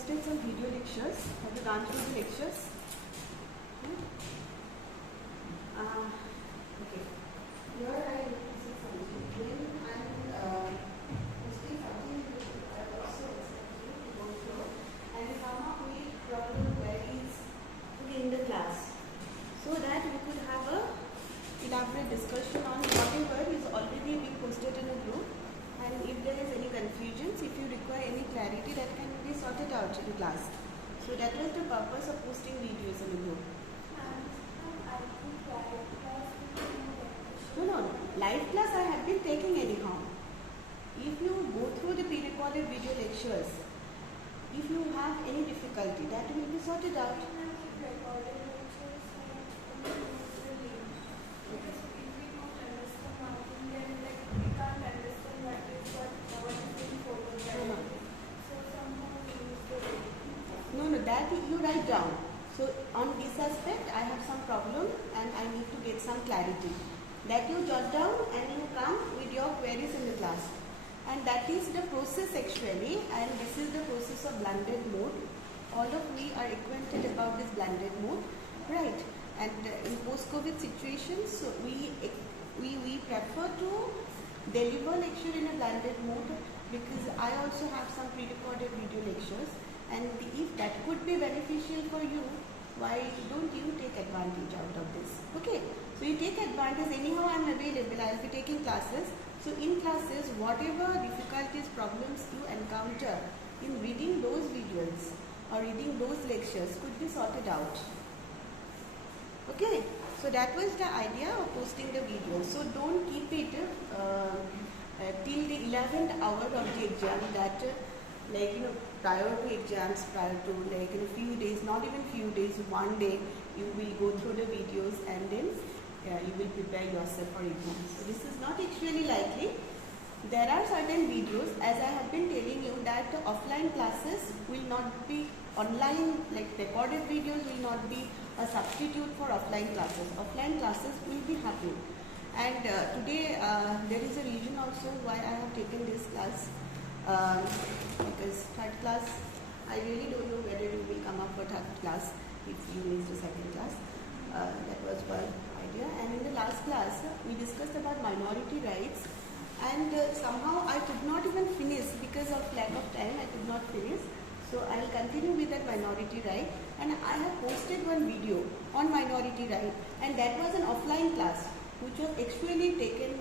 posted some video lectures. Have you gone through the lectures? Okay. Here I need to say something. When I'm posting something, I also expect you to go through and come up with problem queries in the class, so that we could have a elaborate discussion on whatever is already being posted in a group. And if there is any confusions, if you require any clarity, that can be sorted out in class. So that was the purpose of posting videos in the group. No. Live class I have been taking anyhow. If you go through the pre-recorded video lectures, if you have any difficulty, that will be sorted out. No, that you write down. So on this aspect, I have some problem and I need to get some clarity. That you jot down and you come with your queries in the class. And that is the process actually, and this is the process of blended mode. All of we are acquainted about this blended mode, right? And in post-COVID situations, so we prefer to deliver lecture in a blended mode, because I also have some pre-recorded video lectures, and if that could be beneficial for you, why don't you take advantage out of this? Okay, so you take advantage. Anyhow, I am available. I will be taking classes. So in classes, whatever difficulties, problems you encounter in reading those videos or reading those lectures could be sorted out. Okay, so that was the idea of posting the video. So don't keep it till the 11th hour of the exam, that prior to exams, prior to in a few days, not even few days, one day you will go through the videos and then you will prepare yourself for exams. So this is not actually likely. There are certain videos, as I have been telling you, that offline classes will not be online, recorded videos will not be a substitute for offline classes. Offline classes will be happening. And today there is a reason also why I have taken this class, because third class, I really don't know whether you will come up for third class if you missed the second class. That was one idea. And in the last class, we discussed about minority rights, and somehow I could not even finish because of lack of time. I could not finish. So I will continue with that minority right, and I have posted one video on minority right, and that was an offline class which was actually taken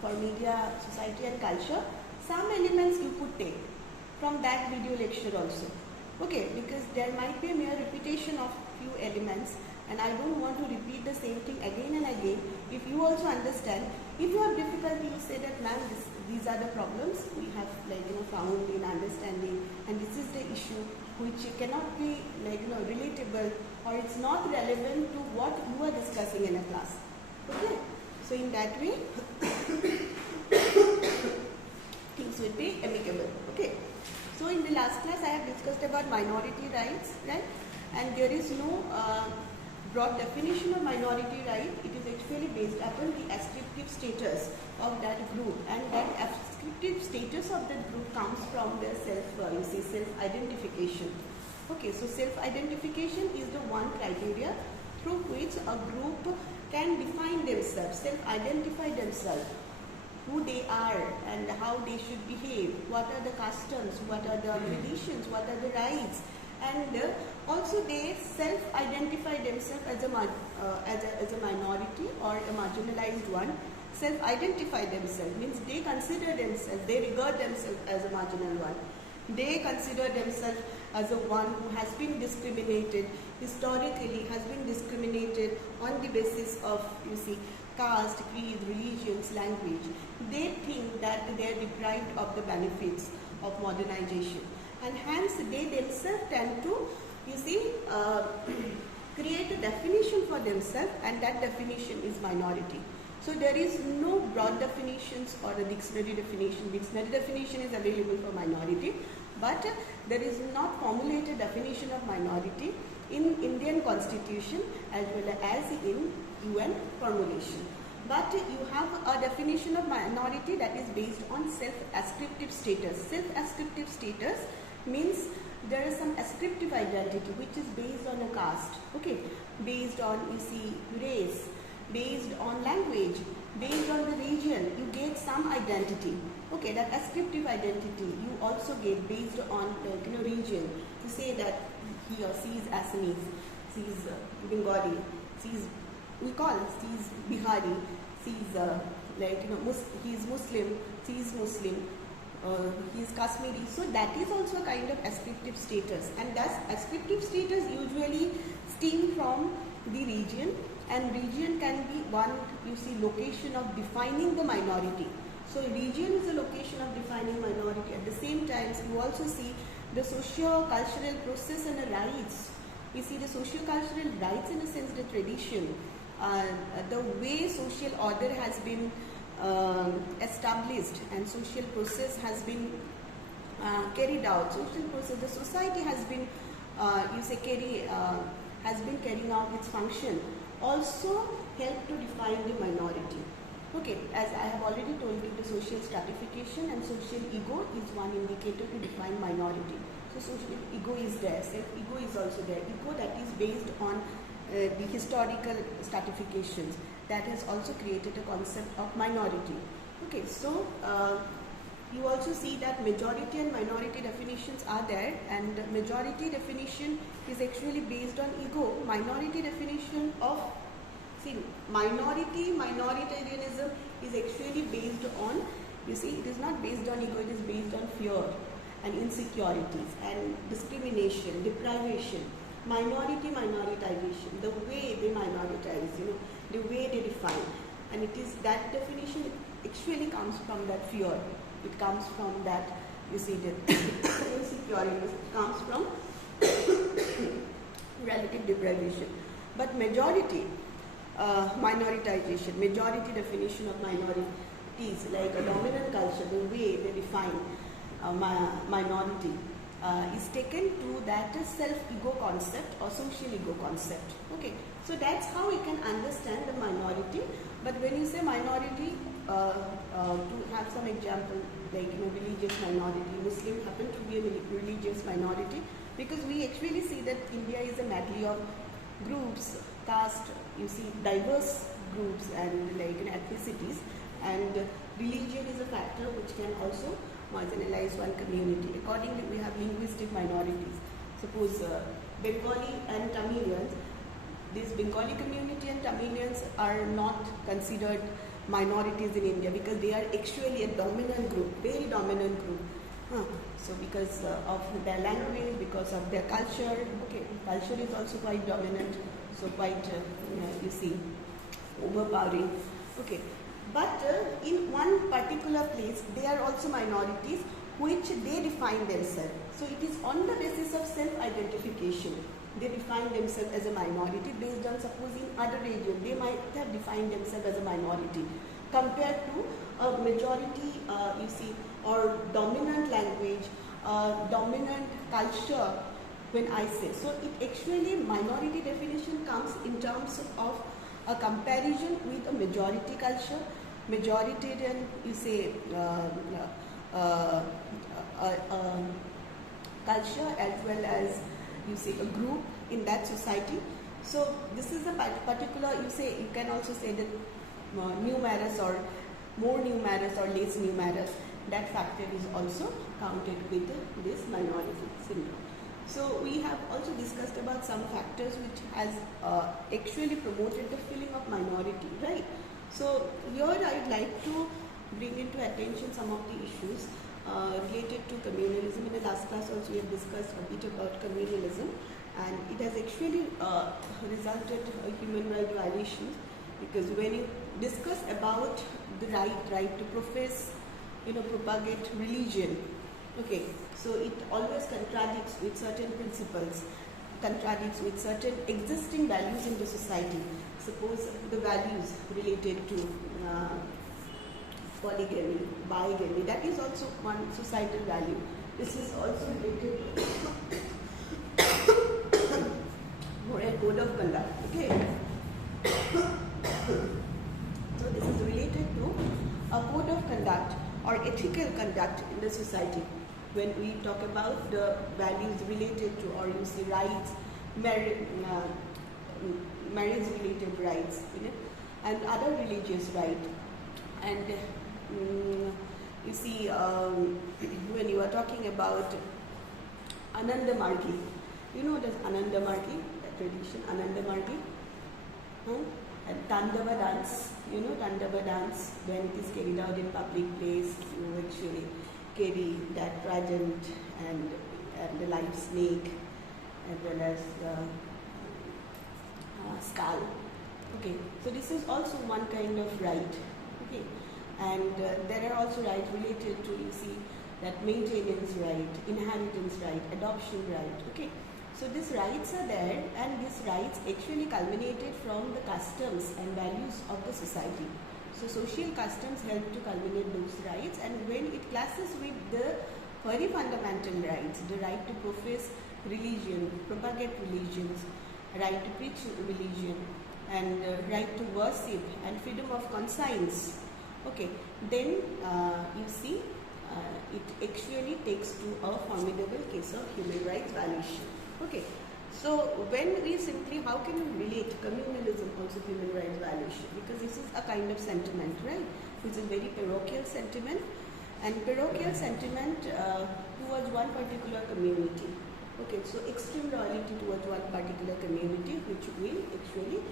for media, society and culture. Some elements you could take from that video lecture also. Okay, because there might be a mere repetition of few elements, and I don't want to repeat the same thing again and again. If you also understand, if you have difficulty, you say that, ma'am, these are the problems we have found in understanding, and this is the issue which cannot be relatable, or it's not relevant to what you are discussing in a class. Okay, so in that way things will be amicable. Okay, so in the last class I have discussed about minority rights, right? And there is no broad definition of minority right. It is actually based upon the ascriptive status of that group, and that ascriptive status of that group comes from their self-identification. Okay, so self-identification is the one criteria through which a group can define themselves, self-identify themselves, who they are and how they should behave, what are the customs, what are the traditions, what are the rights, and also they self-identify themselves as a minority or a marginalized one. Self-identify themselves means they consider themselves, they regard themselves as a marginal one. They consider themselves as a one who has been discriminated, historically has been discriminated on the basis of, caste, creed, religions, language. They think that they are deprived of the benefits of modernization, and hence they themselves tend to, create a definition for themselves, and that definition is minority. So there is no broad definitions or a dictionary definition. Dictionary definition is available for minority, but there is not formulated definition of minority in Indian Constitution as well as in UN formulation. But you have a definition of minority that is based on self-ascriptive status. Self-ascriptive status means there is some ascriptive identity which is based on a caste, okay, based on, you see, race, based on language, based on the region. You get some identity, okay. That ascriptive identity you also get based on, region. You say that he or she is Assamese, she is Bengali, she is Bihari, she is he is Muslim, she is Muslim, he is Kashmiri. So that is also a kind of ascriptive status, and thus ascriptive status usually stem from the region, and region can be one, you see, location of defining the minority. So region is a location of defining minority. At the same time, you also see the socio-cultural process and the rights. We see the socio-cultural rights, in a sense, the tradition, the way social order has been established and social process has been carried out. Social process, the society has been, has been carrying out its function. Also help to define the minority. Okay, as I have already told you, the social stratification and social ego is one indicator to define minority. So social ego is there, self-ego is also there. Ego that is based on the historical stratifications, that has also created a concept of minority. Okay, so you also see that majority and minority definitions are there, and majority definition is actually based on ego. Minority definition of, see, minoritarianism is actually based on, you see, it is not based on ego, it is based on fear and insecurities and discrimination, deprivation. Minoritization, the way they minoritize, the way they define, and it is that definition actually comes from that fear. It comes from that, you see, the insecurity, it comes from relative deprivation. But majority, minoritization, majority definition of minorities, like a dominant culture, the way they define minority, is taken to that self-ego concept or social ego concept. Okay, so that's how we can understand the minority. But when you say minority, to have some example, like religious minority, Muslim happen to be a religious minority, because we actually see that India is a medley of groups, caste, you see, diverse groups and ethnicities, and religion is a factor which can also marginalize one community. Accordingly, we have linguistic minorities. Suppose Bengali and Tamilians, this Bengali community and Tamilians are not considered minorities in India because they are actually a dominant group, very dominant group. So because of their language, because of their culture, okay, culture is also quite dominant, so quite, you see, overpowering. Okay. But in one particular place, they are also minorities which they define themselves. So it is on the basis of self-identification. They define themselves as a minority based on, suppose in other region, they might have defined themselves as a minority compared to a majority, you see, or dominant language, dominant culture, when I say. So it actually, minority definition comes in terms of a comparison with a majority culture, majoritarian, you say, culture, as well as, you say, a group in that society. So this is a particular, you say, you can also say that numerous or more numerous or less numerous, that factor is also counted with this minority syndrome. So we have also discussed about some factors which has actually promoted the feeling of minority, right? So here I would like to bring into attention some of the issues related to communalism. In the last class also we have discussed a bit about communalism, and it has actually resulted in human rights violations, because when you discuss about the right to profess, propagate religion, okay, so it always contradicts with certain principles, contradicts with certain existing values in the society. Suppose the values related to polygamy, bigamy, that is also one societal value. This is also related to a code of conduct, okay. So this is related to a code of conduct or ethical conduct in the society. when we talk about the values related to, or you see rights, marriage related rights, and other religious rights. And you see, when you are talking about Ananda Margi, you know the Ananda Margi, that tradition, Ananda Margi, and Tandava dance, Tandava dance, when it is carried out in public place, you actually carry that trident and the live snake, as well as the skull. Okay, so this is also one kind of right. Okay, and there are also rights related to, you see, that maintenance right, inheritance right, adoption right. Okay, so these rights are there, and these rights actually culminated from the customs and values of the society. So social customs help to culminate those rights, and when it clashes with the very fundamental rights, the right to profess religion, propagate religions, right to preach religion, and right to worship, and freedom of conscience, okay, then you see it actually takes to a formidable case of human rights violation. Okay, so when we simply, how can you relate communalism also to human rights violation? Because this is a kind of sentiment, right, which is very parochial sentiment, and parochial sentiment towards one particular community. Okay, so extreme loyalty towards one particular community, which will actually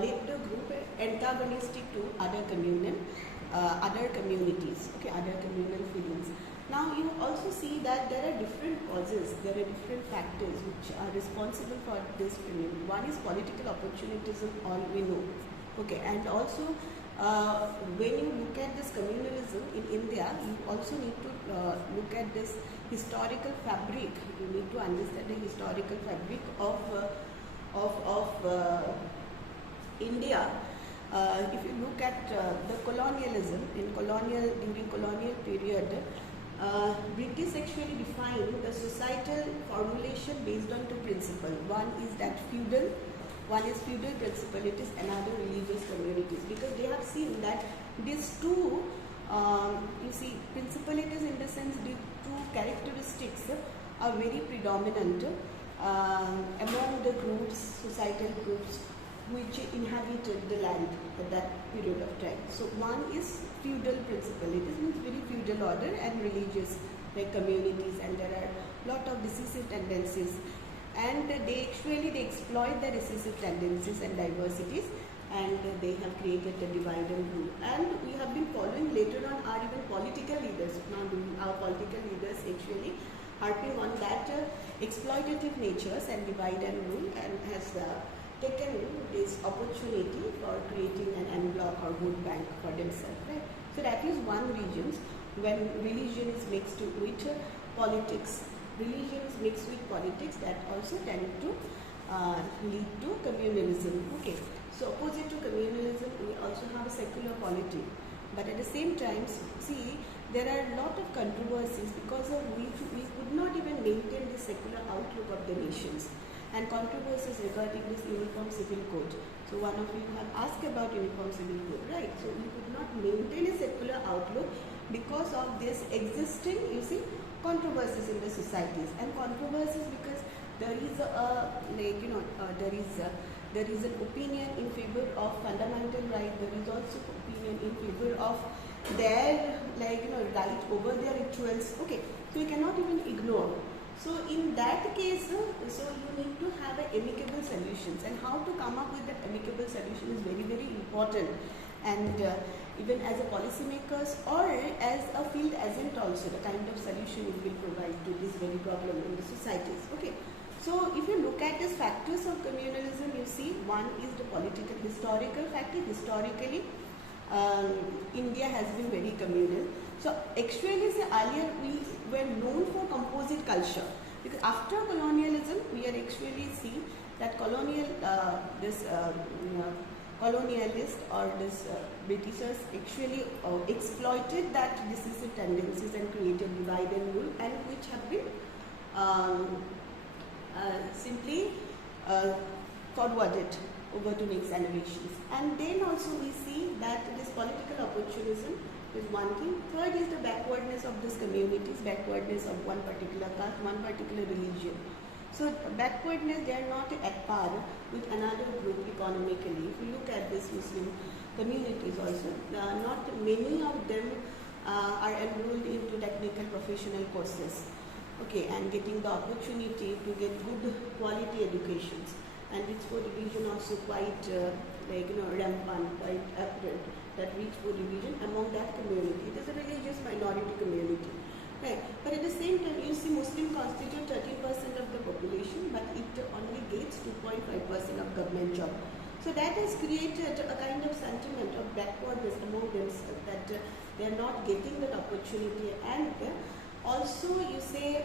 lead the group antagonistic to other communities, okay, other communal feelings. Now you also see that there are different causes, there are different factors which are responsible for this phenomenon. One is political opportunism, all we know. Okay, and also when you look at this communalism in India, you also need to look at this historical fabric. You need to understand the historical fabric of India. If you look at the colonialism, during colonial period, British actually defined the societal formulation based on two principles. One is that feudal principle, it is another religious communities, because they have seen that these two, you see, principalities, in the sense the two characteristics are very predominant among the groups, societal groups, which inhabited the land at that period of time. So one is feudal principle, it means very feudal order, and religious, like communities, and there are lot of decisive tendencies, and they exploit the recessive tendencies and diversities, and they have created the divide and rule. And we have been following later on our even political leaders, now our political leaders actually harping on that exploitative natures and divide and rule, and has taken this opportunity for creating an en bloc or vote bank for themselves, right? So that is one reason when religion is mixed with politics. Religion is mixed with politics, that also tend to lead to communalism. Okay, so opposite to communalism, we also have a secular polity, but at the same time, see, there are a lot of controversies because of which we could not even maintain the secular outlook of the nations, and controversies regarding this uniform civil code. So one of you have asked about uniform civil code, right? So we could not maintain a secular outlook because of this existing, you see, controversies in the societies, and controversies because there is there is an opinion in favor of fundamental right. There is also opinion in favor of their right over their rituals. Okay, so you cannot even ignore. So in that case, so you need to have amicable solutions, and how to come up with that amicable solution is very, very important. And even as a policymakers or as a field agent also, the kind of solution it will provide to this very problem in the societies. Okay, so if you look at these factors of communalism, you see one is the political, historical factor. Historically, India has been very communal. So actually, earlier we were known for composite culture, because after colonialism, we are actually seeing that colonialist or this Britishers actually exploited that decisive tendencies and created divide and rule, and which have been simply forwarded over to next generations. And then also we see that this political opportunism is one thing. Third is the backwardness of these communities, backwardness of one particular caste, one particular religion. So backwardness, they are not at par with another group economically. If you look at these Muslim communities also, not many of them are enrolled into technical professional courses, okay, and getting the opportunity to get good quality educations. And rich poor division also quite rampant, quite apparent, that rich poor division among that community. It is a religious minority community. Right. But at the same time, you see Muslim constitute 13% of the population, but it only gets 2.5% of government job. So that has created a kind of sentiment of backwardness among themselves, that they are not getting that opportunity. And also you say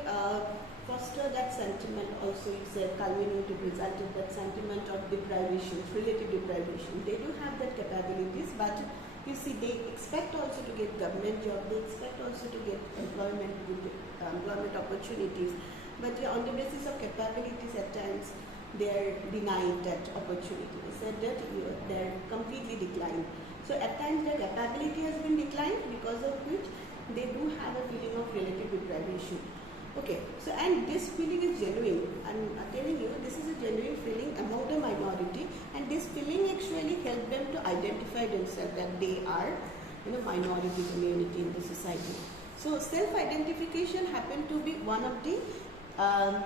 foster that sentiment, also you say culminate represented that sentiment of deprivation, relative deprivation. They do have that capabilities, but you see, they expect also to get government job, they expect also to get employment, good employment opportunities, but on the basis of capabilities at times they are denied that opportunity. They said that they are completely declined. So at times their capability has been declined, because of which they do have a feeling of relative deprivation. Okay, so and this feeling is genuine. I'm telling you, this is a genuine feeling among the minority, and this feeling actually helps them to identify themselves that they are minority community in the society. So self-identification happened to be one of the a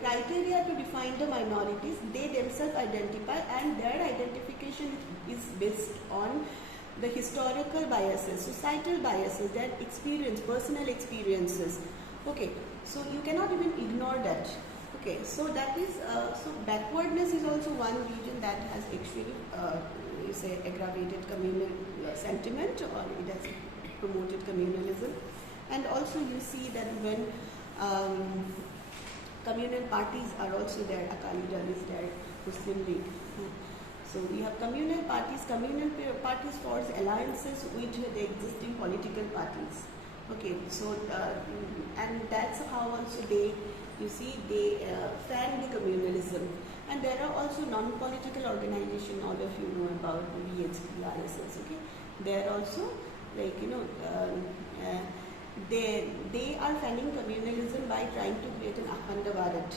criteria to define the minorities. They themselves identify, and their identification is based on the historical biases, societal biases, their experience, personal experiences. Okay, so you cannot even ignore that. Okay, so that is so backwardness is also one region that has actually you say aggravated communal sentiment, or it has promoted communalism. And also you see that when communal parties are also there, Akali Dal is there, Muslim League. So we have communal parties force alliances with the existing political parties. Okay, so and that's how also they fan the communalism. And there are also non-political organizations, all of you know about VHP, RSS, okay. They are also they are fanning communalism by trying to create an Akhanda Bharat.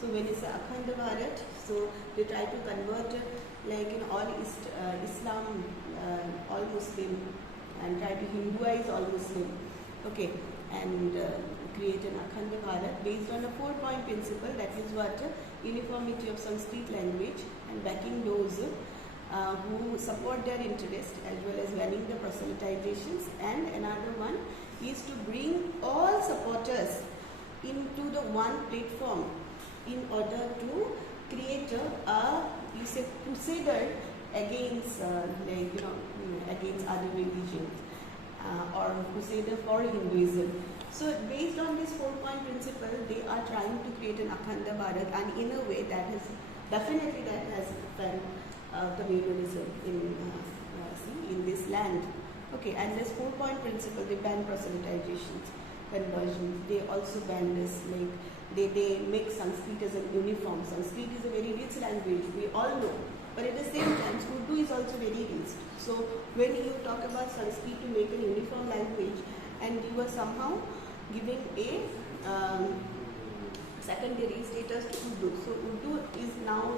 So when it's Akhanda Bharat, so they try to convert all Islam, all Muslim, and try to Hinduize all Muslim. Okay, and create an Akhanda Bharat based on a 4-point principle, that is what uniformity of Sanskrit language and backing those who support their interest, as well as banning the proselytizations. And another one is to bring all supporters into the one platform in order to create a crusader against against other religions. Or crusader for Hinduism. So based on this 4-point principle, they are trying to create an Akhanda Bharat, and in a way that has definitely felt communalism in this land. Okay, and this 4-point principle, they ban proselytizations, conversions. They also ban this, they make Sanskrit as a uniform. Sanskrit is a very rich language, we all know. But at the same time, Urdu is also very rich. So when you talk about Sanskrit to make a uniform language, and you are somehow giving a secondary status to Urdu. So Urdu is now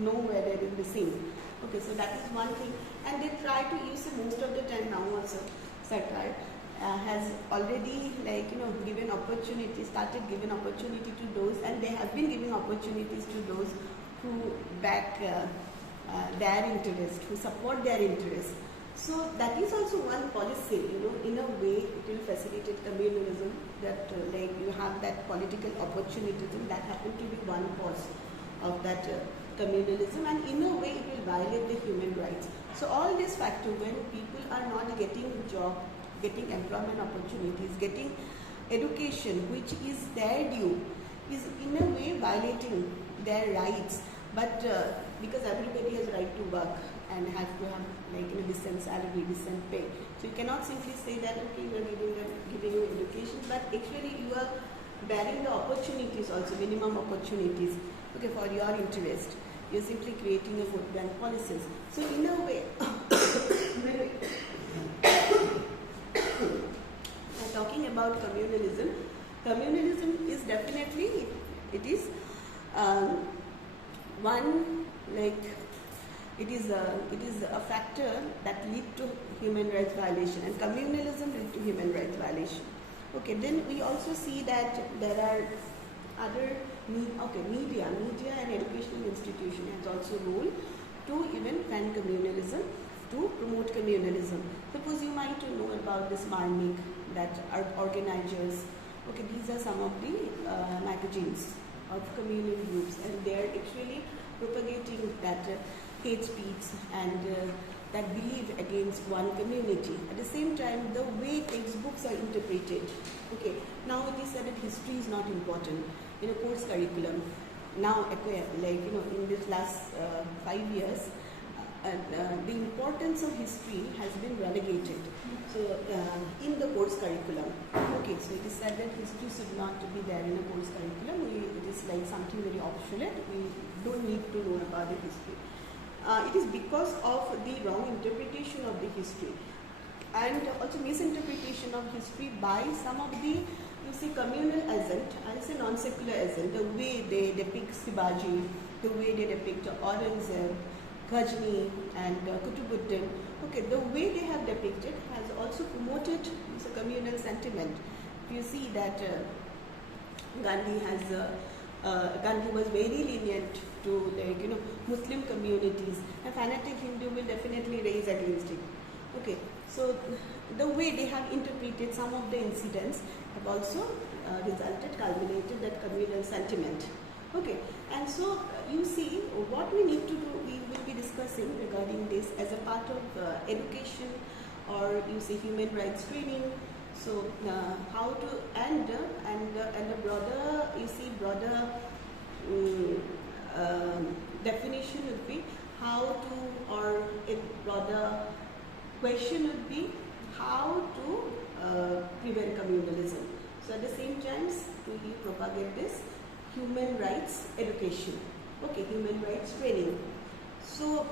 nowhere in the same. Okay, so that is one thing. And they try to use it most of the time now also. Sarkar has already given opportunity, started giving opportunity to those, and they have been giving opportunities to those who back their interest, who support their interest. So that is also one policy, in a way it will facilitate communalism, that you have that political opportunism, that happen to be one cause of that communalism, and in a way it will violate the human rights. So all these factors, when people are not getting job, getting employment opportunities, getting education which is their due, is in a way violating their rights. But because everybody has right to work and have to have decent salary, decent pay, so you cannot simply say that okay, we are giving you education, but actually you are bearing the opportunities also, minimum opportunities, okay, for your interest. You are simply creating a vote bank policies. So in a way, about communalism. Communalism is definitely, it is one, like, it is a factor that lead to human rights violation, and communalism lead to human rights violation. Okay, then we also see that there are other media and educational institution has also role to even fan communalism, to promote communalism. Suppose you might know about this Marmik that are organizers. Okay, these are some of the magazines of communal groups, and they are actually propagating that hate speech and that belief against one community. At the same time, the way textbooks are interpreted. Okay, now it is said that history is not important in a course curriculum. Now, like, you know, in this last 5 years, the importance of history has been relegated. So, in the course curriculum, okay, so it is said that history should not be there in a course curriculum. It is like something very obsolete. We don't need to know about the history. It is because of the wrong interpretation of the history, and also misinterpretation of history by some of the, you see, communal agent, I say non-secular agent, the way they depict Shivaji, the way they depict Aurangzeb, Ghajni and Kutubuddin. Okay, the way they have depicted has also promoted this communal sentiment. You see that Gandhi was very lenient to, like, you know, Muslim communities. A fanatic Hindu will definitely raise against it. Okay, so the way they have interpreted some of the incidents have also culminated that communal sentiment. Okay, and so you see what we need to do, we will be discussing regarding this as a part of education, or you see human rights training. So how to, and a broader, you see, broader definition would be how to, or a broader question would be how to prevent communalism. So at the same time, to propagate this human rights education, okay, human rights training. So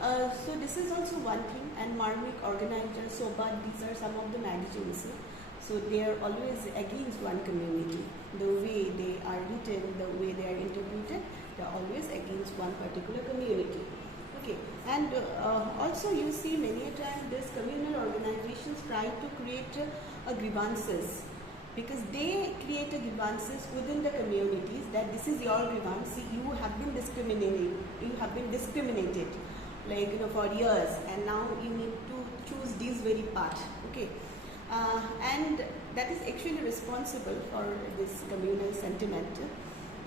so this is also one thing, and Marmik organizers, so but these are some of the magazines. So they are always against one community. The way they are written, the way they are interpreted, they are always against one particular community. Okay, and also you see many a time these communal organizations try to create grievances, because they create grievances within the communities that this is your grievance, see, you have been discriminated, like, you know, for years, and now you need to choose this very path. Okay, and that is actually responsible for this communal sentiment.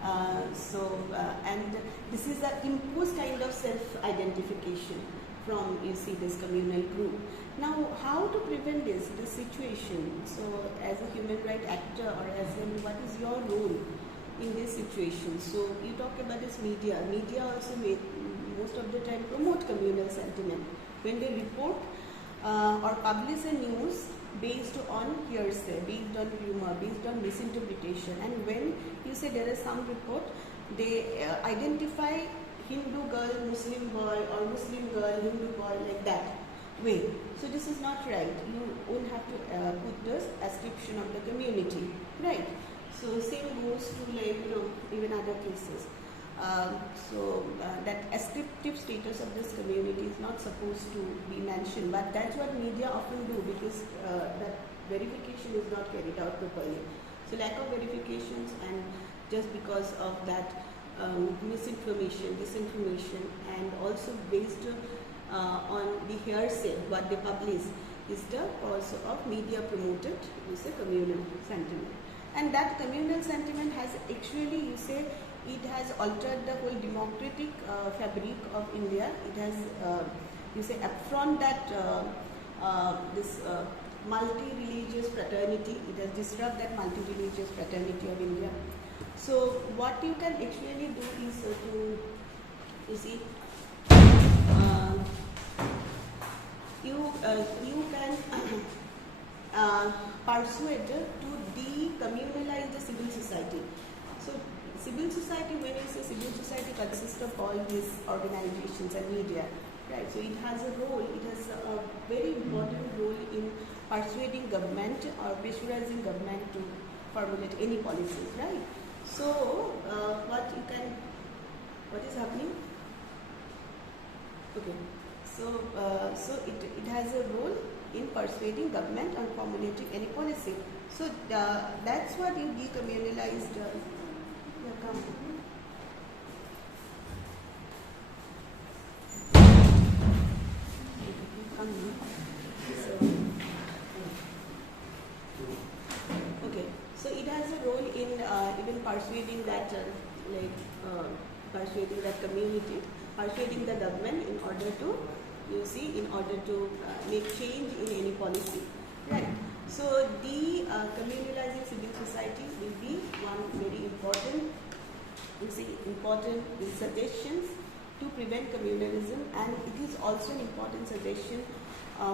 And this is an imposed kind of self-identification from, you see, this communal group. Now, how to prevent this situation? So, as a human rights actor, or as in, what is your role in this situation? So, you talk about this media. Media also most of the time promote communal sentiment. When they report or publish a news based on hearsay, based on rumor, based on misinterpretation, and when you say there is some report, they identify Hindu girl, Muslim boy, or Muslim girl, Hindu boy, like that way. So this is not right. You won't have to put the ascription of the community, right? So same goes to, like, you know, even other cases. That ascriptive status of this community is not supposed to be mentioned, but that's what media often do, because that verification is not carried out properly. So lack of verifications, and just because of that misinformation, disinformation, and also based on the hearsay, what they publish is the cause of media promoted, you say, communal sentiment. And that communal sentiment has actually, you say, it has altered the whole democratic fabric of India. It has, you say, upfront that this multi-religious fraternity. It has disrupted that multi-religious fraternity of India. So what you can actually do is to, you see, you can persuade to decommunalize the civil society. So civil society, when you say civil society, consists of all these organizations and media, right? So it has a role, it has a very important role in persuading government or pressurizing government to formulate any policies, right? So what is happening? Okay, so it has a role in persuading government on formulating any policy. So that's what you decommunalized. Come. Okay, so it has a role in even persuading that persuading that community, persuading the government in order to, in order to make change in any policy, right? So the communalizing civil society will be one very important, important suggestions to prevent communalism, and it is also an important suggestion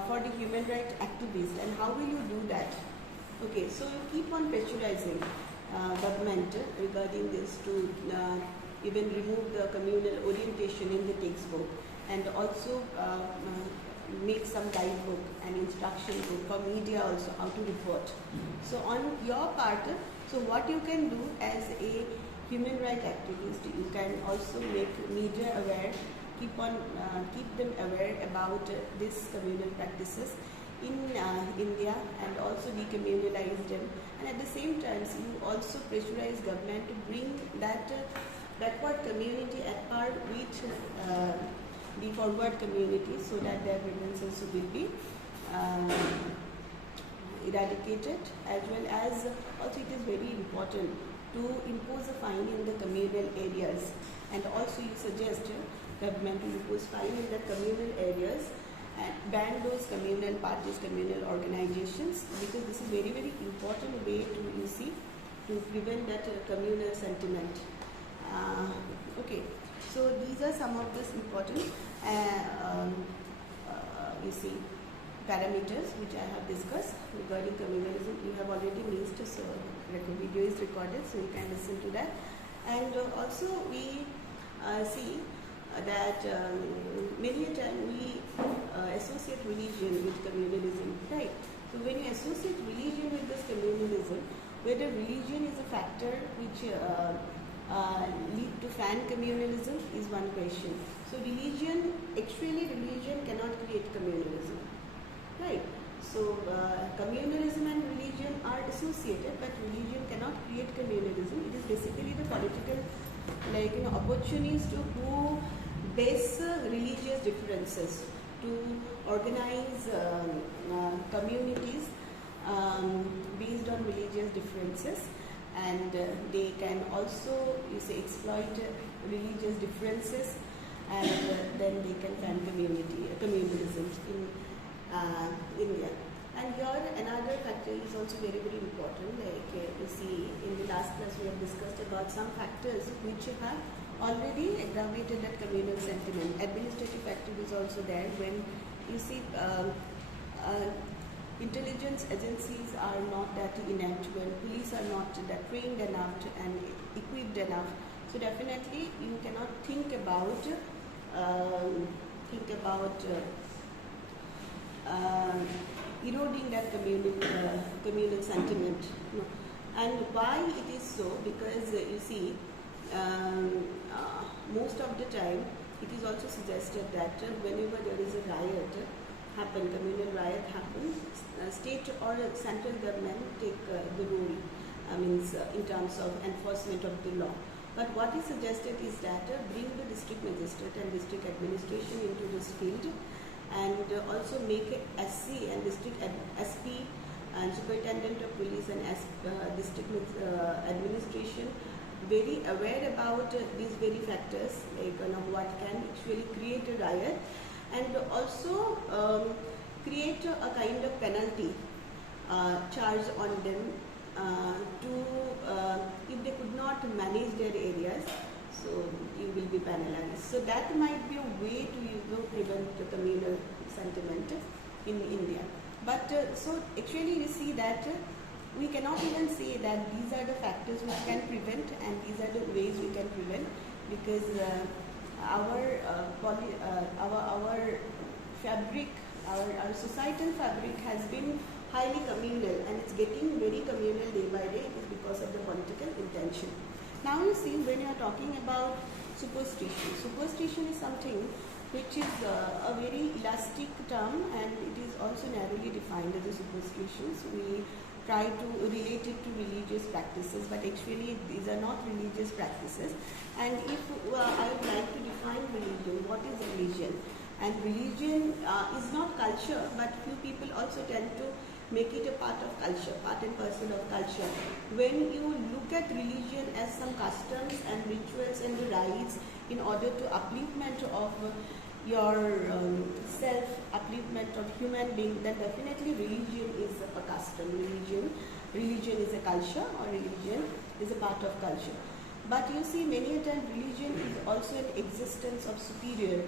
for the human rights activists. And how will you do that? Okay, so you keep on pressurizing government regarding this to even remove the communal orientation in the textbook, and also make some guidebook and instruction book for media also how to report. So on your part, so what you can do as a human rights activist, you can also make media aware, keep them aware about these communal practices in India, and also decommunalize them. And at the same time, so you also pressurize government to bring that backward community at par with the forward community, so that their grievances will be eradicated, as well as also it is very important to impose a fine in the communal areas. And also you suggest government to impose fine in the communal areas and ban those communal parties, communal organizations, because this is very, very important way to, to prevent that communal sentiment. Okay, so these are some of the important parameters which I have discussed regarding communalism. You have already missed, so the video is recorded, so you can listen to that. And also we see that many a time we associate religion with communalism, right? So when you associate religion with this communalism, whether religion is a factor which lead to fan communalism is one question. So actually religion cannot create communalism, right? So communalism and religion are associated, but religion cannot create communalism. It is basically the political, opportunists who base religious differences to organize communities based on religious differences, and they can also exploit religious differences, and then they can fan communalism in India. And here another factor is also very, very important. You see, in the last class we have discussed about some factors which have already aggravated that communal sentiment. Administrative factor is also there. When you see intelligence agencies are not that inept, when police are not that trained enough and equipped enough, so definitely you cannot think about eroding that communal sentiment. And why it is so? Because you see, most of the time it is also suggested that whenever there is a riot communal riot happens, state or central government take the role, in terms of enforcement of the law. But what is suggested is that bring the district magistrate and district administration into this field, and also make SC and district SP and superintendent of police and district administration very aware about these very factors, what can actually create a riot, and also create a kind of penalty charge on them if they could not manage their areas, so you will be penalized. So that might be a way to prevent the communal sentiment in India. But so actually you see that we cannot even say that these are the factors which can prevent and these are the ways we can prevent, because our fabric Our societal fabric has been highly communal, and it's getting very communal day by day. It is because of the political intention. Now you see, when you are talking about superstition is something which is a very elastic term, and it is also narrowly defined as a superstitions. We try to relate it to religious practices, but actually these are not religious practices. And if I would like to define religion, what is religion? And religion is not culture, but few people also tend to make it a part of culture, part and parcel of culture. When you look at religion as some customs and rituals and the rites in order to upliftment of your self, upliftment of human being, then definitely religion is a custom. Religion is a culture, or religion is a part of culture. But you see, many a time religion is also an existence of superior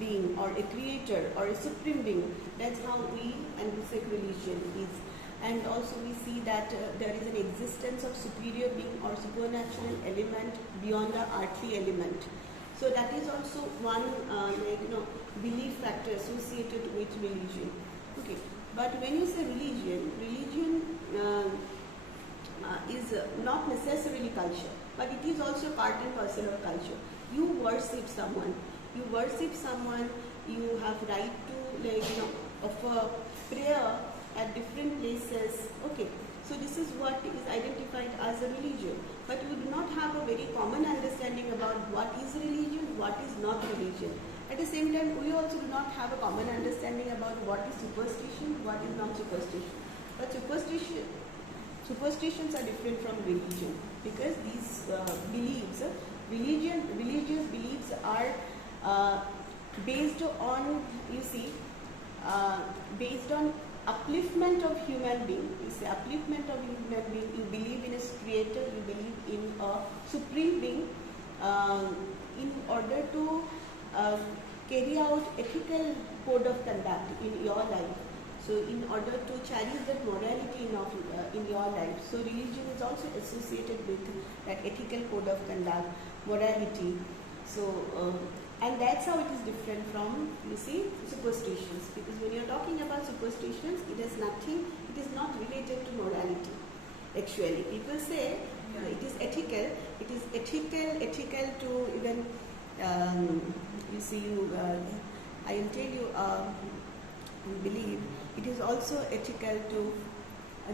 being, or a creator, or a supreme being. That's how we say religion is. And also we see that there is an existence of superior being or supernatural element beyond the earthly element. So that is also one belief factor associated with religion. Okay, but when you say religion is not necessarily culture, but it is also part and parcel of culture. You worship someone, you have right to offer prayer at different places. Okay, so this is what is identified as a religion. But you do not have a very common understanding about what is religion, what is not religion. At the same time, we also do not have a common understanding about what is superstition, what is not superstition. But superstitions are different from religion, because these religious beliefs are based on, based on upliftment of human being. You say upliftment of human being. You believe in a creator. You believe in a supreme being. In order to carry out ethical code of conduct in your life. So in order to cherish that morality in your life. So religion is also associated with that ethical code of conduct, morality. So and that's how it is different from, superstitions. Because when you're talking about superstitions, it is not related to morality. Actually, people say it is ethical. It is ethical to even, I will tell you, believe it is also ethical to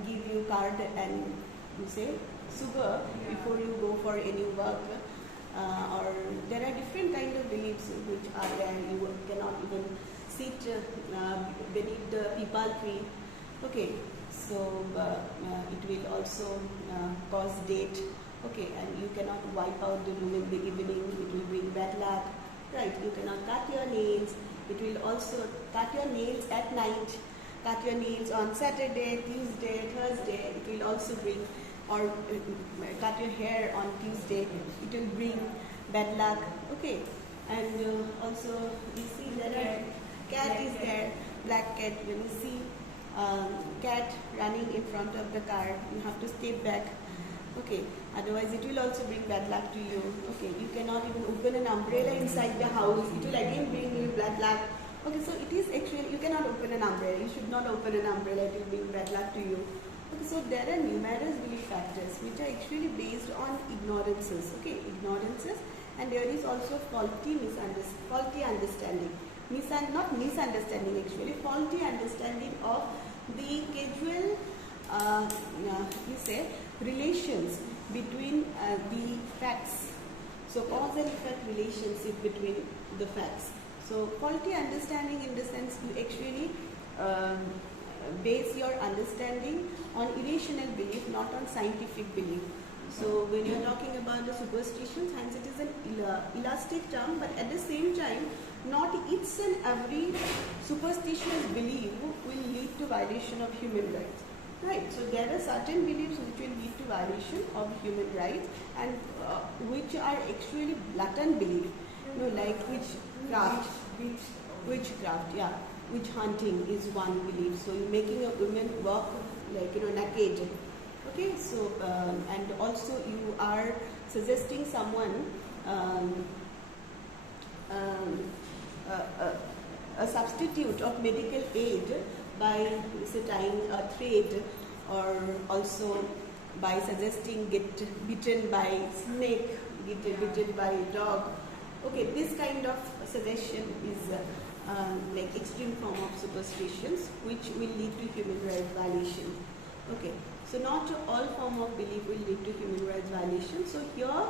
give you card and sugar before you go for any work. Or there are different kind of beliefs which are there. You cannot even sit beneath the peepal tree. Okay, so it will also cause death. Okay, and you cannot wipe out the room in the evening. It will bring bad luck. Right? You cannot cut your nails. It will also cut your nails at night. Cut your nails on Saturday, Tuesday, Thursday. It will also bring. Or cut your hair on Tuesday, it will bring bad luck. Okay, and also you see there are cat is there, black cat. When you see cat running in front of the car, you have to step back. Okay, otherwise it will also bring bad luck to you. Okay, you cannot even open an umbrella inside the house. It will again bring you bad luck. Okay, so it is actually, you cannot open an umbrella. You should not open an umbrella. It will bring bad luck to you. Okay, so there are numerous belief factors which are actually based on ignorances. Okay, ignorances, and there is also faulty understanding. Not misunderstanding actually, faulty understanding of the casual, relations between the facts. So cause and effect relationship between the facts. So faulty understanding in the sense you actually base your understanding on irrational belief, not on scientific belief. So when you are talking about the superstitions, hence it is an elastic term, but at the same time, not each and every superstitious belief will lead to violation of human rights. Right, so there are certain beliefs which will lead to violation of human rights, and which are actually blatant belief, like witchcraft, yeah. Witch hunting is one belief. So you're making a woman walk naked. Okay, so and also you are suggesting someone a substitute of medical aid by say tying a thread, or also by suggesting get bitten by snake, get bitten by dog. Okay, this kind of suggestion is like extreme form of superstitions which will lead to human rights violation. Okay, so not all form of belief will lead to human rights violation. So here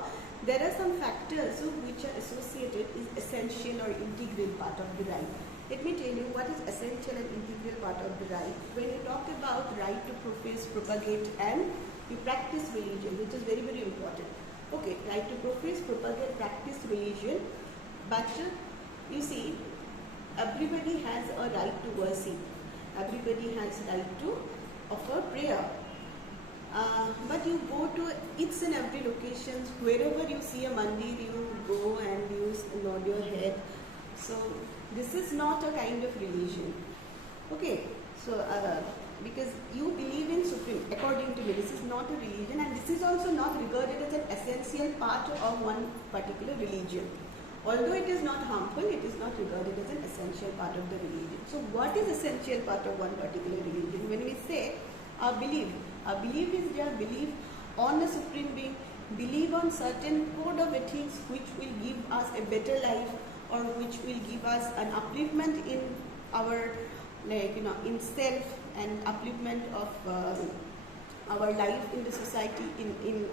there are some factors which are associated is essential or integral part of the right. Let me tell you what is essential and integral part of the right. When you talk about right to profess, propagate and you practice religion, which is very, very important. Okay, right to profess, propagate, practice religion, but you see, everybody has a right to worship. Everybody has right to offer prayer. But you go to each and every locations, wherever you see a mandir, you go and you nod your head. So this is not a kind of religion. Okay, so because you believe in Supreme, according to me, this is not a religion, and this is also not regarded as an essential part of one particular religion. Although it is not harmful, it is not regarded as an essential part of the religion. So what is essential part of one particular religion? When we say our belief is their belief on a supreme being, believe on certain code of ethics which will give us a better life, or which will give us an upliftment in our, like, in self, and upliftment of our life in the society, in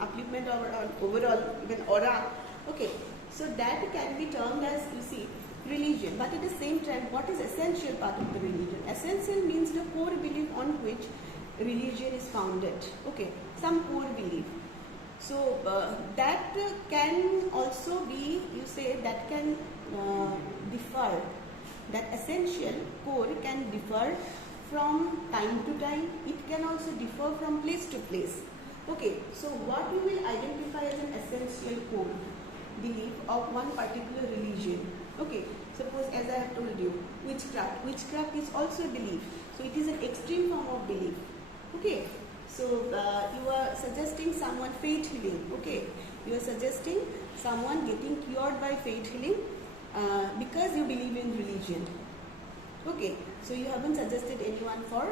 upliftment of our overall even aura. Okay, so that can be termed as, you see, religion. But at the same time, what is essential part of the religion? Essential means the core belief on which religion is founded. Okay, some core belief. So that can also be, you say, that can differ. That essential core can differ from time to time. It can also differ from place to place. Okay, so what you will identify as an essential core belief of one particular religion? Okay, suppose, as I have told you, witchcraft. Witchcraft is also a belief. So it is an extreme form of belief. Okay, so you are suggesting someone fate healing. Okay, you are suggesting someone getting cured by fate healing because you believe in religion. Okay, so you haven't suggested anyone for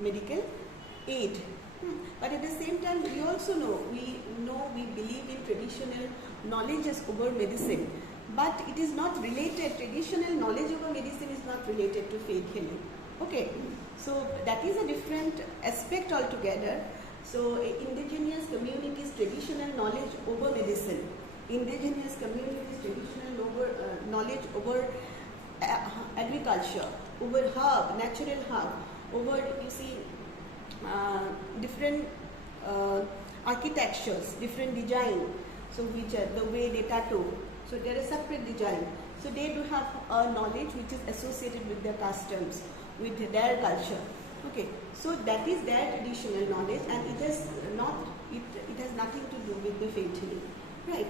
medical aid. But at the same time, we also know we believe in traditional knowledges over medicine, but it is not related. Traditional knowledge over medicine is not related to fate healing. Okay, so that is a different aspect altogether. So indigenous communities' traditional knowledge over medicine, indigenous communities' traditional knowledge over agriculture, over herb, natural herb, over, you see, different architectures, different design. So which are the way they tattoo. So there is separate design. So they do have a knowledge which is associated with their customs, with their culture. Okay, so that is their traditional knowledge, and it has nothing to do with the fate healing, right?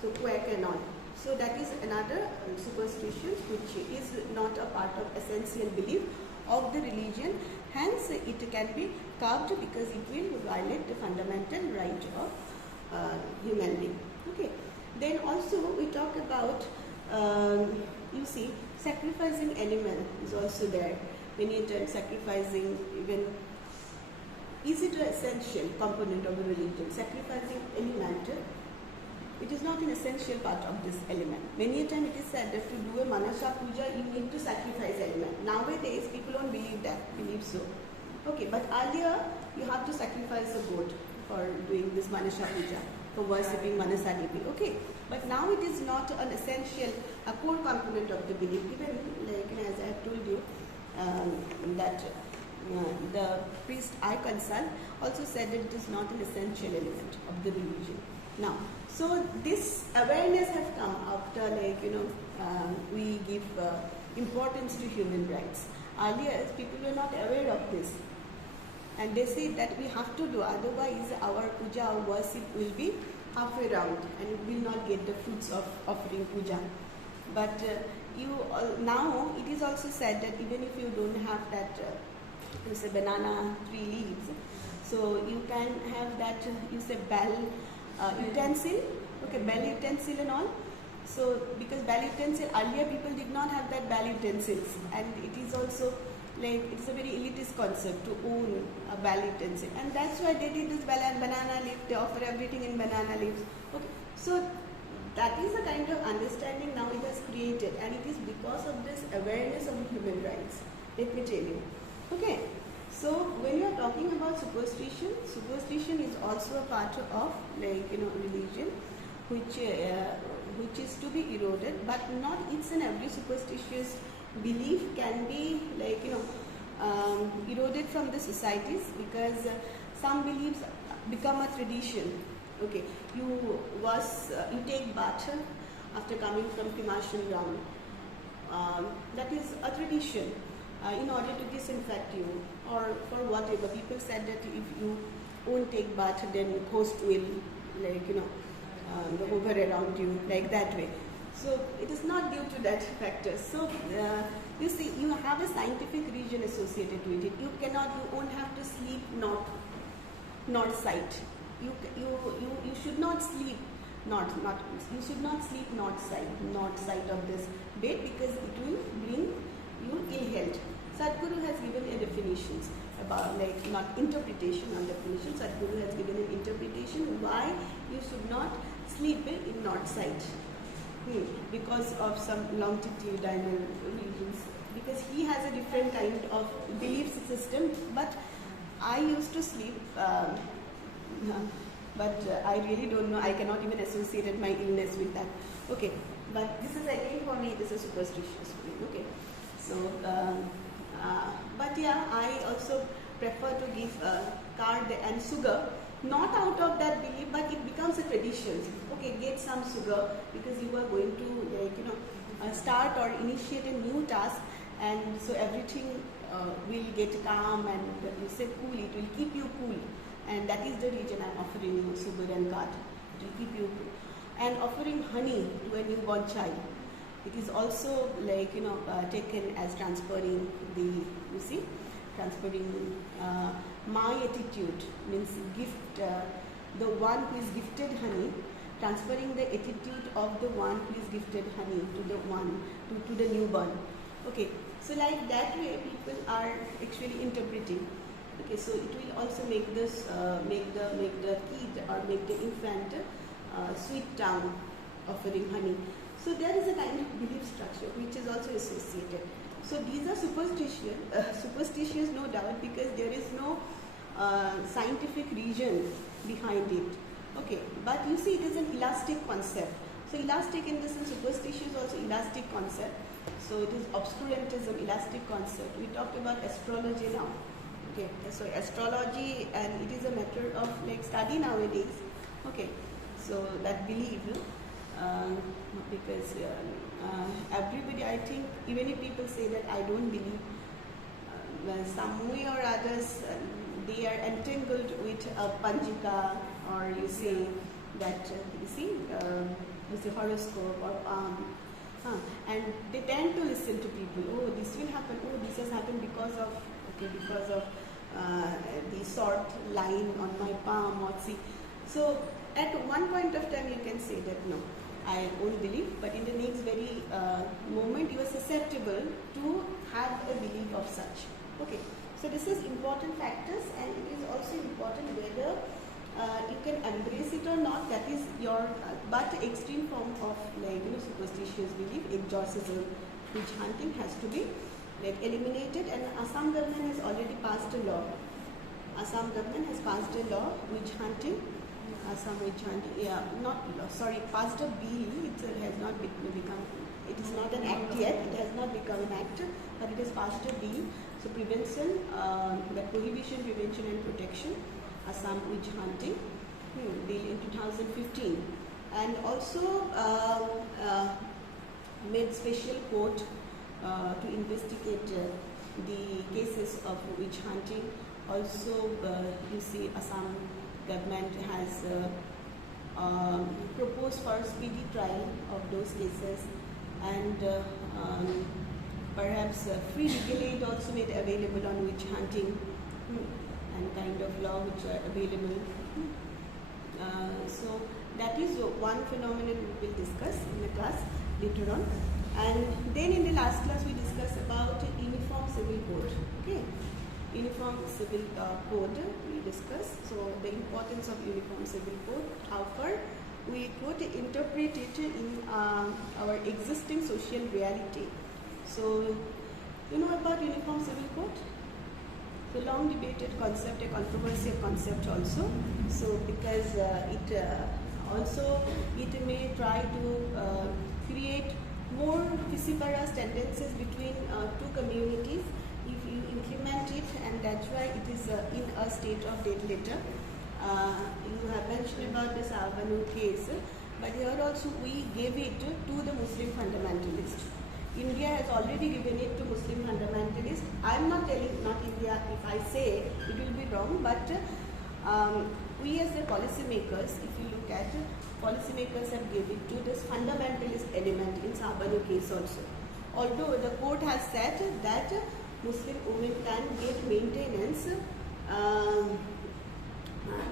So quack and all. So that is another superstition which is not a part of essential belief of the religion. Hence, it can be carved because it will violate the fundamental right of human being. Okay. Then also we talk about, you see, sacrificing animal is also there. Many times sacrificing, even, is it an essential component of the religion? Sacrificing animal, it is not an essential part of this element. Many times it is said that to do a Manasa Puja, you need to sacrifice element. Nowadays, people don't believe so. Okay, but earlier, you have to sacrifice a goat for doing this Manasa Puja, for worshipping Manasa Devi. Okay, but now it is not an essential, a core component of the belief. Even, like, as I have told you, that the priest I consult also said that it is not an essential element of the religion. Now, so this awareness has come after, like, we give importance to human rights. Earlier, people were not aware of this, and they say that we have to do, otherwise our puja, our worship will be halfway round, and we will not get the fruits of offering puja. But now it is also said that even if you don't have that, you say banana tree leaves, so you can have that, you say bell utensil, okay, bell utensil and all. So because belly utensil, earlier people did not have that belly utensils, and it is also like it is a very elitist concept to own a belly utensil, and that's why they did this banana leaf. They offer everything in banana leaves. Okay, so that is the kind of understanding now it has created, and it is because of this awareness of human rights. Let me tell you. Okay, so when you are talking about superstition, superstition is also a part of religion, which is to be eroded, but not each and every superstitious belief can be eroded from the societies, because some beliefs become a tradition. Okay, you take bath after coming from cremation ground. That is a tradition in order to disinfect you, or for whatever. People said that if you won't take bath, then ghost will hover around you, like that way. So it is not due to that factor. So you see, you have a scientific reason associated with it. You won't have to sleep north side. You should not sleep you should not sleep north side of this bed, because it will bring you ill health. Sadhguru has given a definition about, not interpretation on definition. Sadhguru has given an interpretation why you should not sleep in north side, because of some longitudinal reasons, because he has a different kind of belief system. But I used to sleep, but I really don't know, I cannot even associate my illness with that. Okay, but this is again for me, this is superstitious. Okay, so but yeah, I also prefer to give card and sugar, not out of that belief, but it becomes a tradition. Okay, get some sugar because you are going to start or initiate a new task, and so everything will get calm, and you say cool, it will keep you cool, and that is the reason I am offering you sugar and card. It will keep you cool. And offering honey to a newborn child, it is also taken as transferring transferring my attitude, means gift, the one who is gifted honey, transferring the attitude of the one who is gifted honey to the newborn. Okay, so like that way people are actually interpreting. Okay, so it will also make this make the kid or make the infant sweet tongue, offering honey. So there is a kind of belief structure which is also associated. So these are superstitious, no doubt, because there is no scientific reason behind it. Okay, but you see, it is an elastic concept. So elastic in the sense, superstition is also elastic concept. So it is obscurantism, elastic concept. We talked about astrology now. Okay, so astrology, and it is a matter of study nowadays. Okay, so that belief, because everybody, I think, even if people say that I don't believe, some way or others, they are entangled with a panjika, or you say that the horoscope or and they tend to listen to people. Oh, this will happen. Oh, this has happened because of the sword line on my palm, or see. So at one point of time you can say that no, I won't believe, but in the next very moment you are susceptible to have a belief of such. Okay, so this is important factors, and it is also important whether you can embrace it or not. That is your but extreme form of superstitious belief, exorcism, witch hunting has to be eliminated, and Assam government has already passed a law. Assam government has passed a law, witch hunting. Assam witch hunting, passed a bill. It has not become. It is not an act yet. It has not become an act, but it has passed a bill. So prevention, the prohibition, prevention and protection, Assam witch hunting bill in 2015, and also made special court to investigate the cases of witch hunting. Also, you see, Assam government has proposed for speedy trial of those cases, and perhaps free legal aid also made available on witch hunting, and kind of law which are available. So That is one phenomenon we will discuss in the class later on. And then in the last class we discussed about uniform civil code. Okay, uniform civil code we discussed. So the importance of uniform civil code, how far we could interpret it in our existing social reality. So you know about uniform civil code? The long debated concept, a controversial concept also. So because it may try to create more vociferous tendencies between two communities if you implement it, and that's why it is in a state of dead letter. You have mentioned about the Savanu case, but here also we gave it to the Muslim fundamentalists. India has already given it to Muslim fundamentalists. I am not telling not India. If I say it will be wrong, but we as the policymakers, if you look at policymakers have given it to this fundamentalist element in Sabanu case also. Although the court has said that Muslim women can get maintenance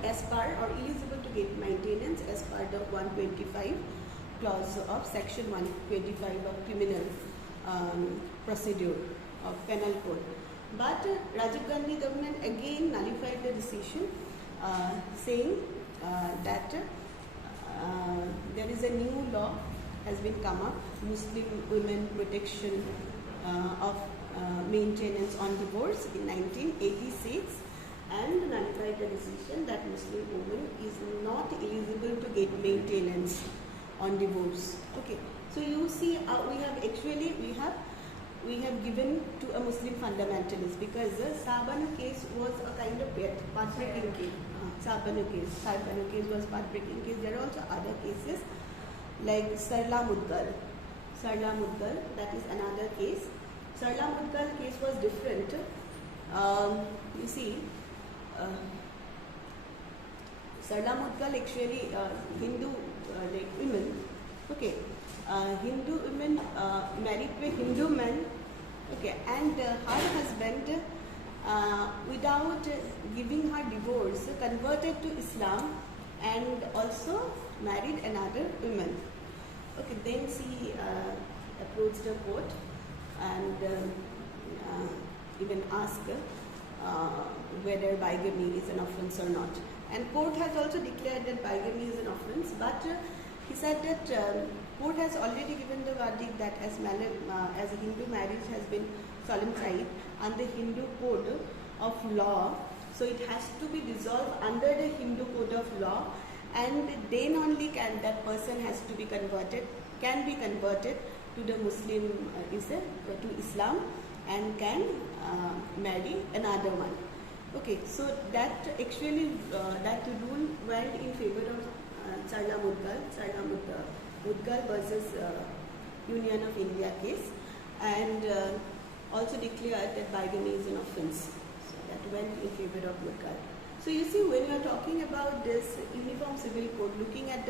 as per or eligible to get maintenance as per the 125 clause of section 125 of criminal procedure of penal code. But Rajiv Gandhi government again nullified the decision, saying that there is a new law has been come up, Muslim women protection of maintenance on divorce in 1986, and nullified the decision that Muslim woman is not eligible to get maintenance on divorce. Okay, so you see we have given to a Muslim fundamentalist, because the Sabanu case was a kind of path-breaking case. Sabanu case was path-breaking case. There are also other cases like Sarla Mudgal, that is another case. Sarla Mudgal case was different. You see, Sarla Mudgal actually Hindu like women, okay, Hindu women married to a Hindu man, okay, and her husband without giving her divorce converted to Islam and also married another woman. Okay, then she approached the court and even asked whether bigamy is an offense or not. And court has also declared that bigamy is an offense, but he said that court has already given the verdict that as a Hindu marriage has been solemnized under the Hindu code of law, so it has to be dissolved under the Hindu code of law, and then only can that person can be converted to the Muslim to Islam and can marry another one. Okay, so that actually that rule went in favor of Sarla Mudgal versus Union of India case, and also declared that bigamy is an offense. So that went in favor of Mudgal. So you see, when you are talking about this uniform civil code, looking at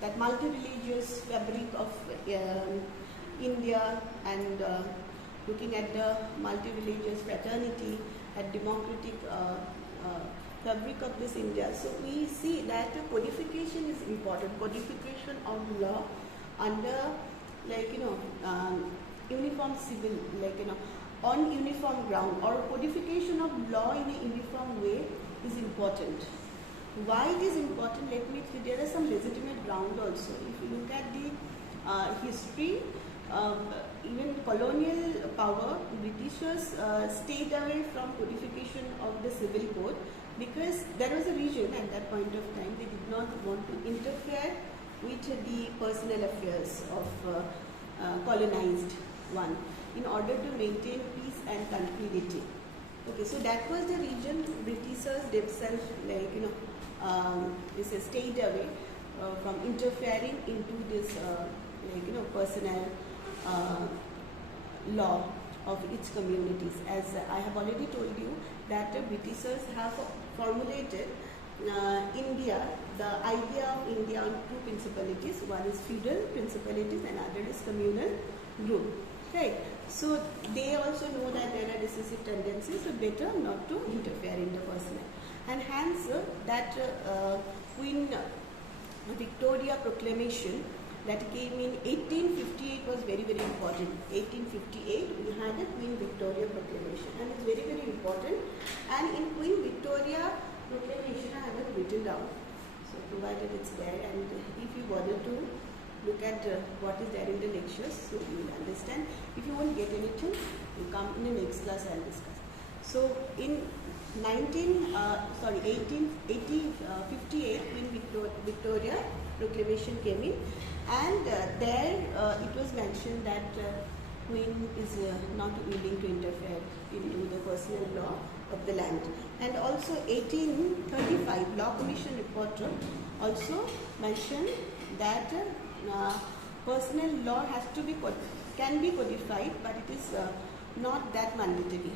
that multi-religious fabric of India, and looking at the multi-religious fraternity and democratic fabric of this India. So we see that codification is important. Codification of law under uniform civil, on uniform ground, or codification of law in a uniform way is important. Why it is important? Let me see. There are some legitimate ground also. If you look at the history, even colonial power, Britishers stayed away from codification of the civil code, because there was a region at that point of time they did not want to interfere with the personal affairs of colonized one, in order to maintain peace and tranquility. Okay, so that was the region Britishers themselves stayed away from interfering into this personal law of its communities. As I have already told you that Britishers have formulated India, the idea of India on two principalities. One is feudal principalities and other is communal group. Right. So they also know that there are recessive tendencies, so better not to interfere in the personal. And hence that Queen Victoria Proclamation that came in 1858 was very, very important. 1858 we had a Queen Victoria Proclamation, and it's very, very important. And in Queen Victoria Proclamation, I have it written down, so provided it's there, and if you wanted to look at what is there in the lectures, so you will understand. If you won't get anything, you come in the next class and discuss. So in 1858 Queen Victoria Proclamation came in, and there it was mentioned that Queen is not willing to interfere into the personal law of the land. And also 1835 Law Commission report also mentioned that personal law has to be can be codified, but it is not that mandatory.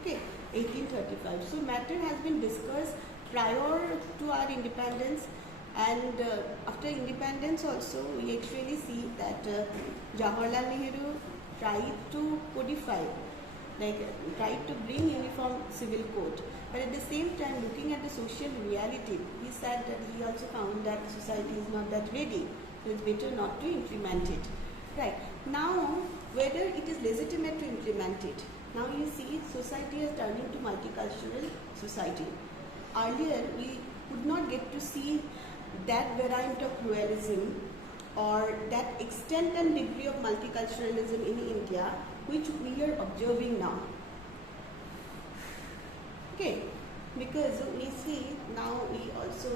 Okay, 1835. So matter has been discussed prior to our independence, and after independence also we actually see that Jawaharlal Nehru tried to codify, like tried to bring uniform civil code, but at the same time, looking at the social reality, he said that he also found that society is not that ready, so it's better not to implement it. Right, now whether it is legitimate to implement it, now you see society is turning to multicultural society. Earlier we could not get to see that variant of pluralism or that extent and degree of multiculturalism in India which we are observing now. Okay, because we see now we also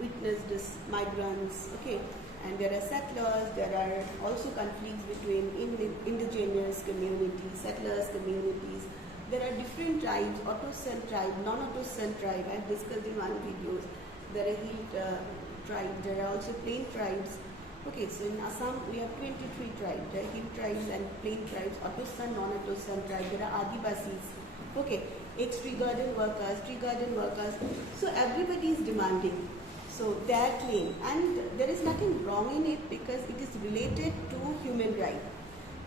witness this migrants, okay, and there are settlers, there are also conflicts between indigenous communities, settlers communities. There are different tribes, Autochtone tribe, non-Autochtone tribe. I have discussed in one videos. There are hill tribes, there are also plain tribes. Okay, so in Assam we have 23 tribes. There are hill tribes and plain tribes, Autochtone, non-Autochtone tribes. There are Adivasis. Okay, ex-tree garden workers, tree garden workers. So everybody is demanding. So their claim, and there is nothing wrong in it because it is related to human rights.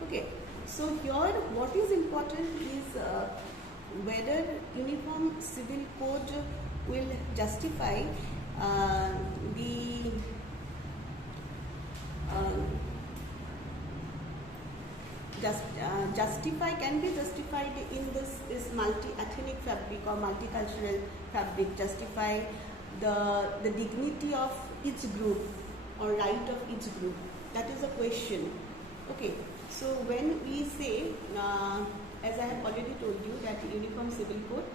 Okay, so here what is important is whether uniform civil code will justify can be justified in this multi-ethnic fabric or multicultural fabric, justify the dignity of each group or right of each group. That is a question. Okay, so when we say, as I have already told you, that Uniform Civil Code,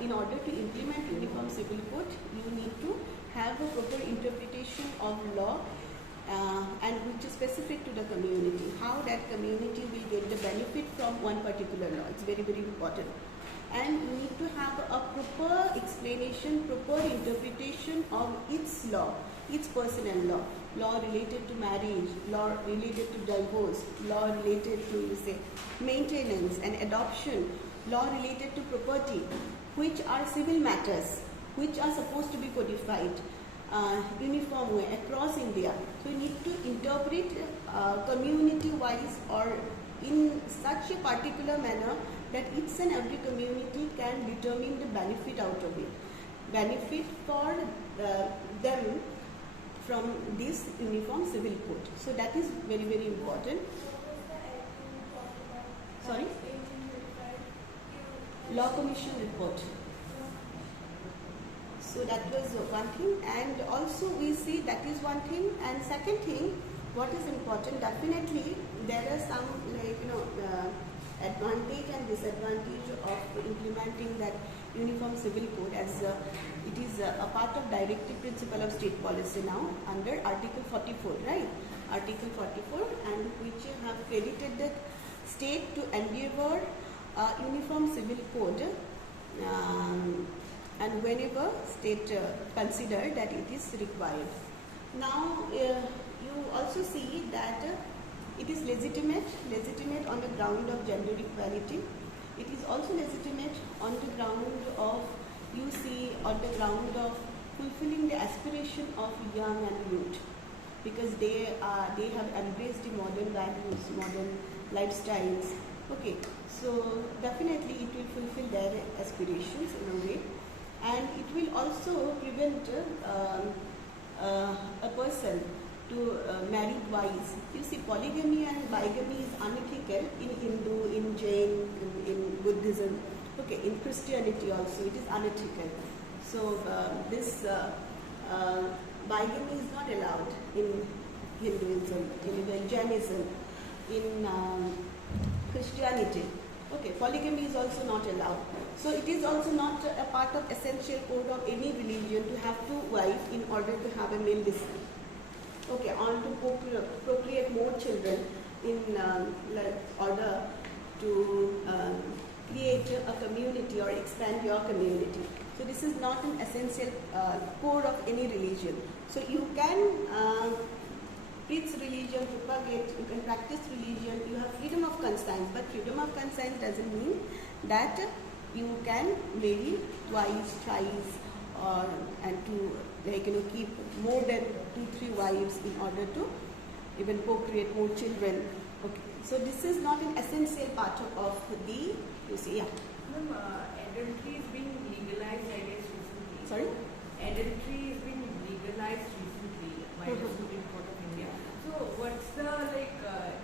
in order to implement Uniform Civil Code, you need to have a proper interpretation of law and which is specific to the community. How that community will get the benefit from one particular law. It's very, very important. And you need to have a proper explanation, proper interpretation of its law, its personal law related to marriage, law related to divorce, law related to, you say, maintenance and adoption, law related to property, which are civil matters, which are supposed to be codified uniform way across India. So you need to interpret community-wise or in such a particular manner that each and every community can determine the benefit out of it. Benefit for them from this uniform civil code. So that is very, very important. Sorry? Law Commission report. So that was one thing, and also we see that is one thing. And second thing, what is important, definitely there are some advantage and disadvantage of implementing that uniform civil code, as it is a part of directive principle of state policy now under Article 44, right? Article 44, and which have credited the state to endeavor uniform civil code and whenever state consider that it is required. Now you also see that it is legitimate on the ground of gender equality. It is also legitimate on the ground of, you see, on the ground of fulfilling the aspiration of young and youth, because they have embraced the modern values, modern lifestyles. Okay, so definitely it will fulfill their aspirations in a way, and it will also prevent a person to marry twice. You see, polygamy and bigamy is unethical in Hindu, in Jain, in Buddhism. Okay, in Christianity also it is unethical. So this bigamy is not allowed in Hinduism, in Jainism, in Christianity. Okay, polygamy is also not allowed. So it is also not a part of essential code of any religion to have two wives in order to have a male descent. Okay, or to procreate more children in order to create a community or expand your community. So this is not an essential core of any religion. So you can preach religion, propagate, you can practice religion, you have freedom of conscience, but freedom of conscience doesn't mean that you can marry twice, thrice, or and to keep more than 2-3 wives in order to even procreate more children. Okay, so this is not an essential part of the, you see, yeah. Adultery is being legalized, I guess, recently. Sorry? Adultery is being legalized recently by the Supreme Court of India. So what's the,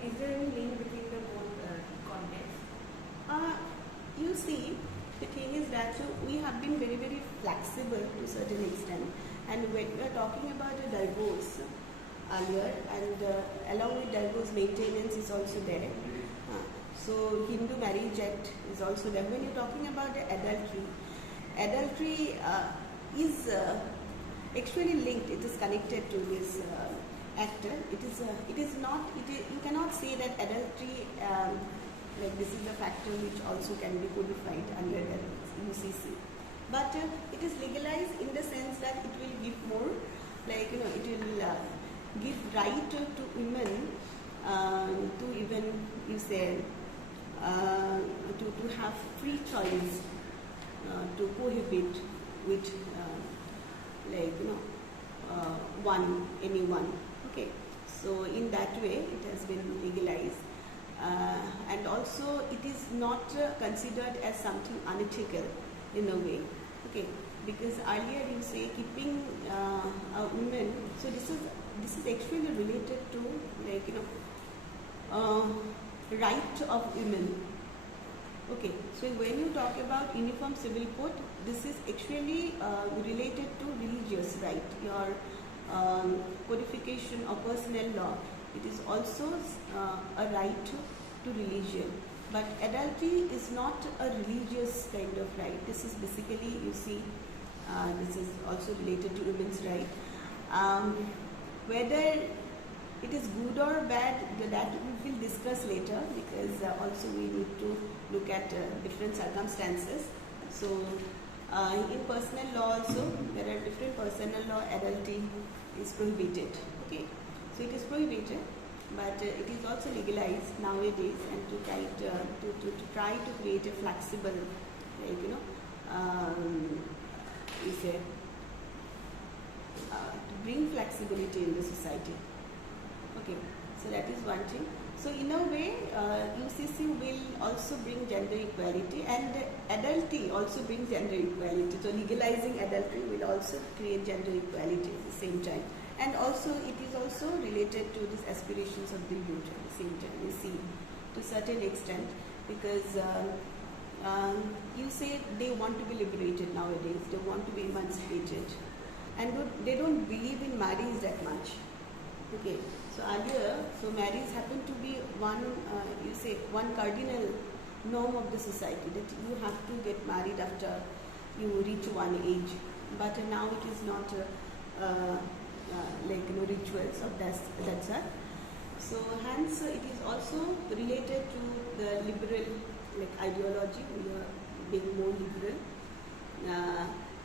is there any link between the both contexts? You see, the thing is that we have been very, very flexible to a certain extent. And when we are talking about a divorce earlier, and along with divorce, maintenance is also there. So Hindu Marriage Act is also there. When you're talking about the adultery is actually linked. It is connected to this act. It is not. You cannot say that adultery this is a factor which also can be codified under the UCC. But it is legalized in the sense that it will give more, it will give right to women to even, you say, to have free choice to cohabit with anyone. Okay, so in that way it has been legalized. And also it is not considered as something unethical in a way, okay, because earlier you say keeping a woman, so this is actually related to right of women. Okay, so when you talk about Uniform Civil Code, this is actually related to religious right, your codification of personal law. It is also a right to religion. But adultery is not a religious kind of right. This is basically, you see, this is also related to women's right. Whether it is good or bad, that we will discuss later, because also we need to look at different circumstances. So in personal law also, there are different personal law, adultery is prohibited. Okay, so it is prohibited, but it is also legalized nowadays, and to try to create a flexible, to bring flexibility in the society. Okay, so that is one thing. So in a way, UCC will also bring gender equality, and adultery also brings gender equality. So legalizing adultery will also create gender equality at the same time. And also it is also related to these aspirations of the youth at the same time, you see, to a certain extent, because you say they want to be liberated nowadays, they want to be emancipated, and they don't believe in marriage that much. Okay, so earlier, so marriage happened to be one, one cardinal norm of the society, that you have to get married after you reach one age. But now it is not rituals of that sort. So hence it is also related to the liberal ideology. We are being more liberal.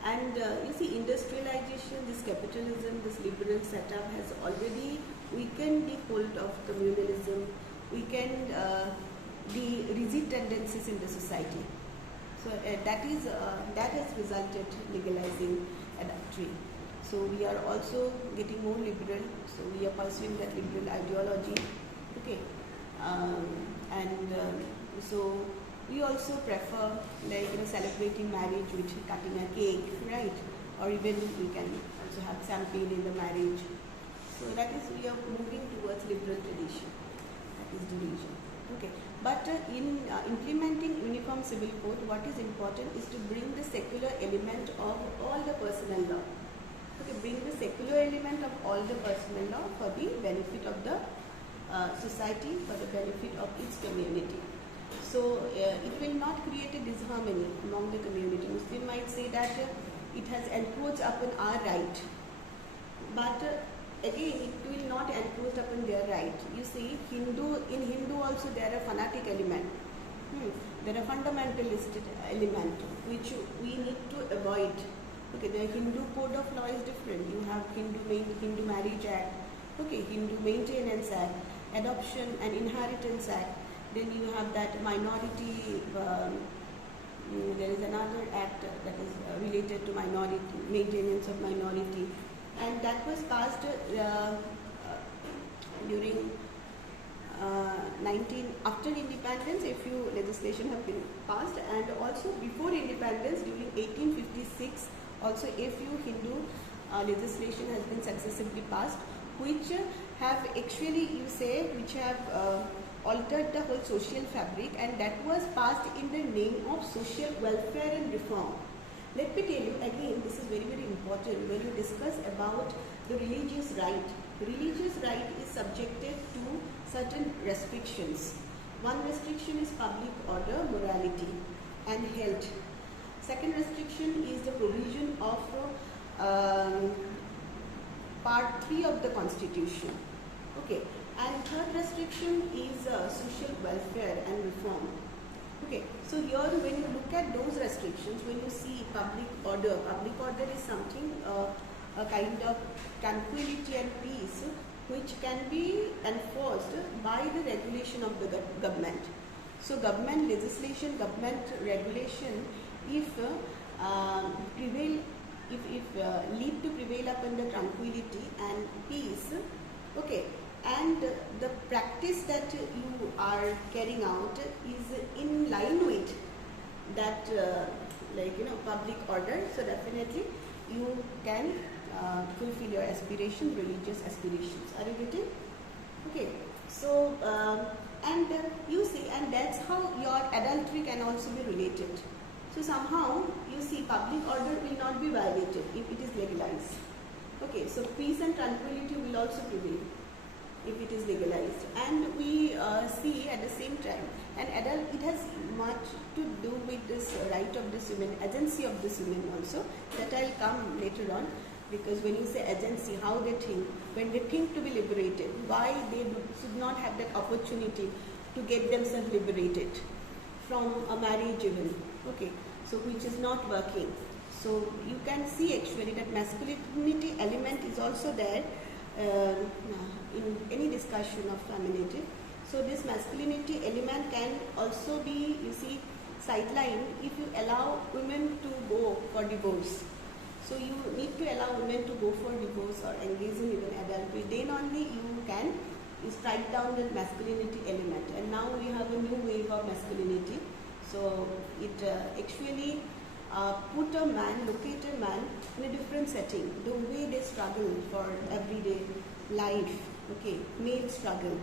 And you see, industrialization, this capitalism, this liberal setup has already weakened the hold of communalism, weakened the rigid tendencies in the society. So that has resulted legalizing adultery. So we are also getting more liberal. So we are pursuing that liberal ideology. Okay, so we also prefer celebrating marriage with cutting a cake, right? Or even we can also have champagne in the marriage. So that is, we are moving towards liberal tradition. That is the reason. Okay. But in implementing uniform civil code, what is important is to bring the secular element of all the personal law. Okay, bring the secular element of all the personal law for the benefit of the society, for the benefit of its community. So it will not create a disharmony among the community. Muslim might say that it has encroached upon our right, but again it will not encroach upon their right. You see, in Hindu also there are fanatic element. There are fundamentalist element which we need to avoid. Okay, the Hindu code of law is different. You have Hindu Marriage Act, okay, Hindu Maintenance Act, Adoption and Inheritance Act. Then you have that minority. There is another act that is related to minority, maintenance of minority, and that was passed during after independence. A few legislation have been passed, and also before independence during 1856. Also, a few Hindu legislation has been successively passed, which have actually, which have altered the whole social fabric, and that was passed in the name of social welfare and reform. Let me tell you again, this is very, very important when you discuss about the religious right. The religious right is subjected to certain restrictions. One restriction is public order, morality, and health. Second restriction is the provision of part 3 of the Constitution. Okay. And third restriction is social welfare and reform. Okay. So here when you look at those restrictions, when you see public order is something, a kind of tranquility and peace which can be enforced by the regulation of the government. So government legislation, government regulation, if lead to prevail upon the tranquility and peace, okay, and the practice that you are carrying out is in line with that public order, so definitely you can fulfill your aspiration, religious aspirations. Are you getting? Okay, so and you see, and that's how your adultery can also be related. So somehow you see public order will not be violated if it is legalized. Okay, so peace and tranquility will also prevail if it is legalized. And we see at the same time, and it has much to do with this right of this women, agency of this women also, that I'll come later on, because when you say agency, how they think, when they think to be liberated, why they should not have that opportunity to get themselves liberated from a marriage even, okay, so which is not working. So you can see actually that masculinity element is also there in any discussion of femininity. So this masculinity element can also be, you see, sidelined if you allow women to go for divorce. So you need to allow women to go for divorce or engage in even adultery. Then only you can strike down the masculinity element. And now we have a new wave of masculinity. So it actually locate a man in a different setting. The way they struggle for everyday life, okay, male struggle.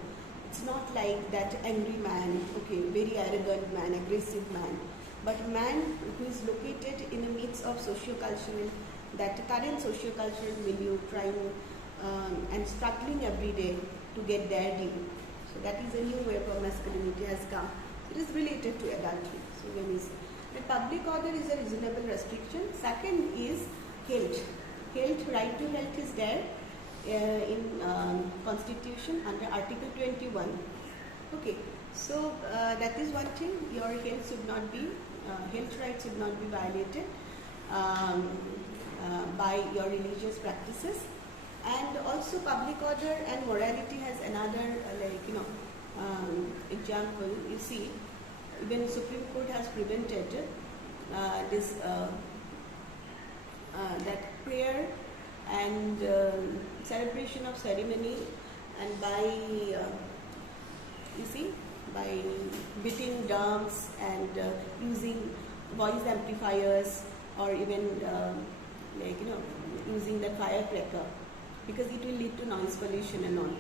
It's not like that angry man, okay, very arrogant man, aggressive man, but a man who is located in the midst of socio-cultural, that current socio-cultural milieu, trying and struggling every day to get their due. So that is a new wave of masculinity has come. It is related to adultery. So when we say the public order is a reasonable restriction. Second is health. Right to health is there in Constitution under Article 21. Okay, so that is one thing. Your health should not be, health rights should not be violated by your religious practices. And also public order and morality has another example. You see, even Supreme Court has prevented this that prayer and celebration of ceremony, and by by beating drums and using voice amplifiers, or even like using the firecracker, because it will lead to noise pollution and all.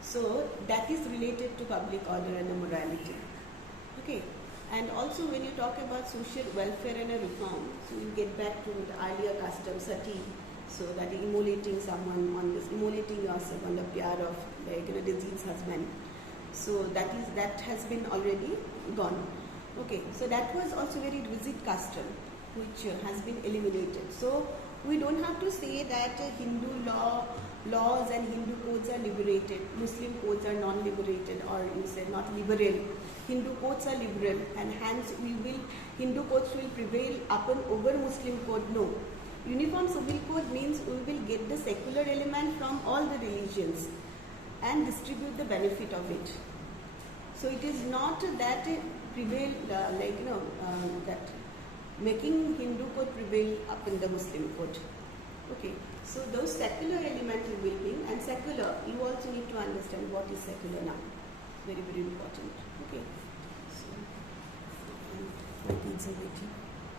So that is related to public order and morality. Okay. And also when you talk about social welfare and a reform, so you get back to the earlier custom, sati, so that immolating someone on this, immolating yourself on the pyre of deceased husband. So that has been already gone. Okay, so that was also very rigid custom, which has been eliminated. So we don't have to say that Hindu laws and Hindu codes are liberated, Muslim codes are non-liberated, or you say not liberal. Hindu codes are liberal, and hence Hindu codes will prevail over Muslim code. No. Uniform civil code means we will get the secular element from all the religions and distribute the benefit of it. So it is not that prevail that making Hindu code prevail up in the Muslim code. Okay. So those secular elements will be, and secular, you also need to understand what is secular now. Very, very important. Okay. So, my kids are waiting.